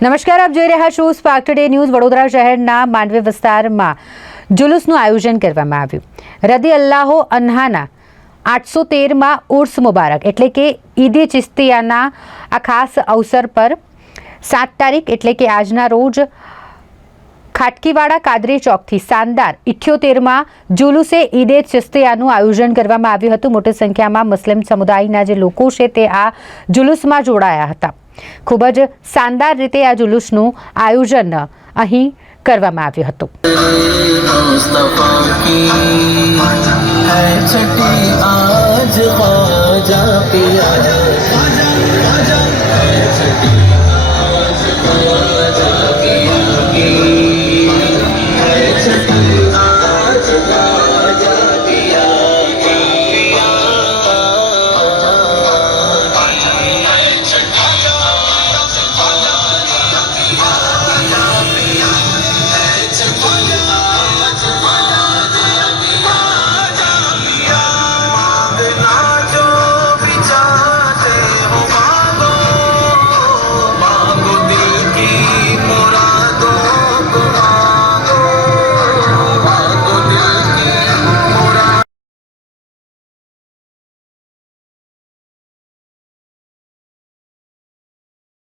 નમસ્કાર, આપ જોઈ રહ્યા છો સ્પાર્ક ટુડે ન્યૂઝ। વડોદરા શહેરના માંડવી વિસ્તારમાં જુલુસનું આયોજન કરવામાં આવ્યું। રદી અલ્લાહો અન્હાના 813માં ઉર્સ મુબારક એટલે કે ઈદે ચિશ્તિયાના આ ખાસ અવસર પર 7 તારીખ એટલે કે આજના રોજ ખાટકીવાડા કાદરી ચોકથી શાનદાર 78માં જુલુસે ઈદે ચિશ્તિયાનું આયોજન કરવામાં આવ્યું હતું। મોટી સંખ્યામાં મુસ્લિમ સમુદાયના જે લોકો છે તે આ જુલુસમાં જોડાયા હતા। ખૂબ જ શાનદાર રીતે આ જુલુસનું આયોજન અહીં કરવામાં આવ્યું હતું।